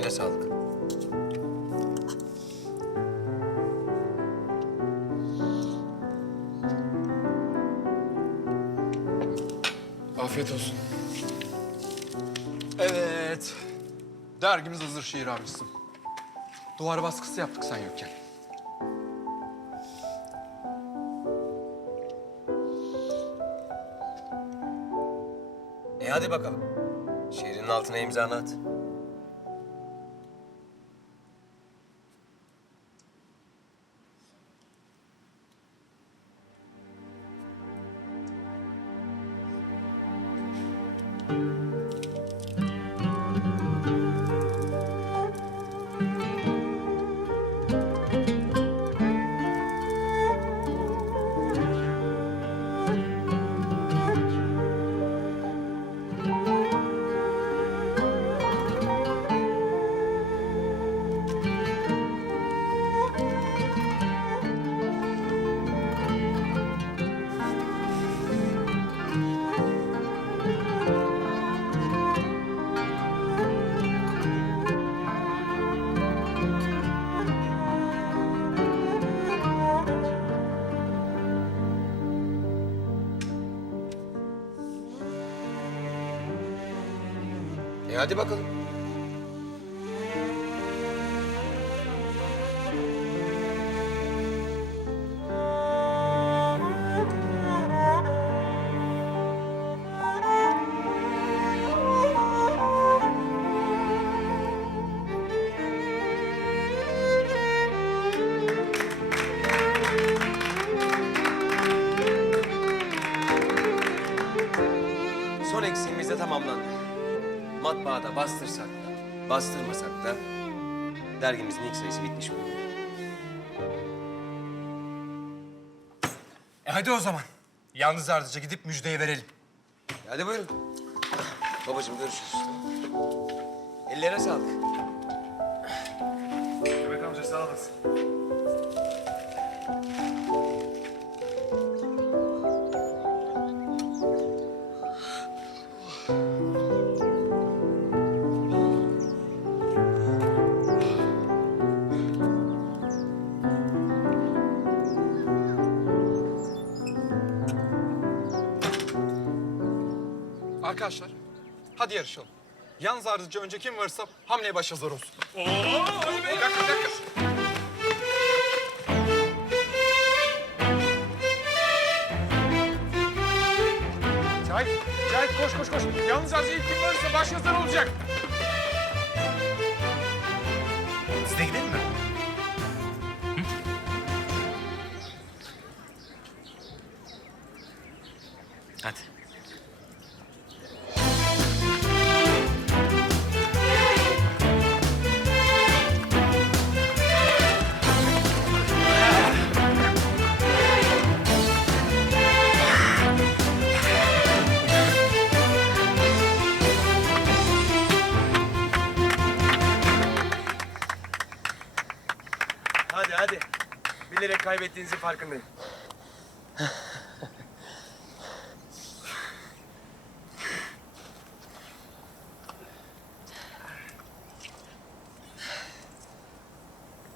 Eline sağlık. Afiyet olsun. Evet. Dergimiz hazır şiir abisi. Duvar baskısı yaptık sen yokken. E hadi bakalım. Şiirinin altına imzanı at. E hadi bakalım. Son eksiğimiz de tamamlandı. Matbaada bastırsak da, bastırmasak da dergimizin ilk sayısı bitmiş bulunuyor. E hadi o zaman. Yalnız ardıca gidip müjdeyi verelim. Hadi buyurun. Babacığım görüşürüz. Ellerine sağlık. Göbek amca sağ olasın. Arkadaşlar, hadi yarışalım. Yalnız ardıcı önce kim varsa hamleye baş hazır olsun. Oo, bir dakika, bir dakika. Cahit, Cahit koş koş koş. Yalnız ardıcı ilk kim varsa baş hazır olacak. Biz de gidelim mi? Hadi Bilerek kaybettiğinizin farkındayım.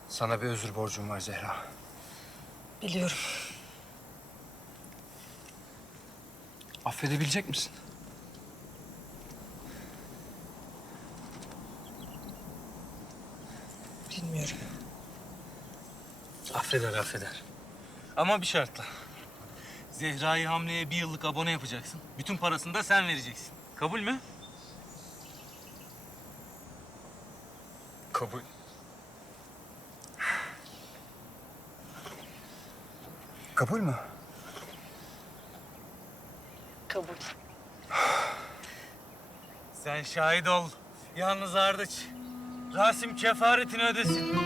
Sana bir özür borcum var Zehra. Biliyorum. Affedebilecek misin? Bilmiyorum. Affeder, affeder. Ama bir şartla. Zehra'yı Hamle'ye bir yıllık abone yapacaksın. Bütün parasını da sen vereceksin. Kabul mü? Kabul. Kabul mü? Kabul. Sen şahit ol. Yalnız Ardıç. Rasim kefaretini ödesin.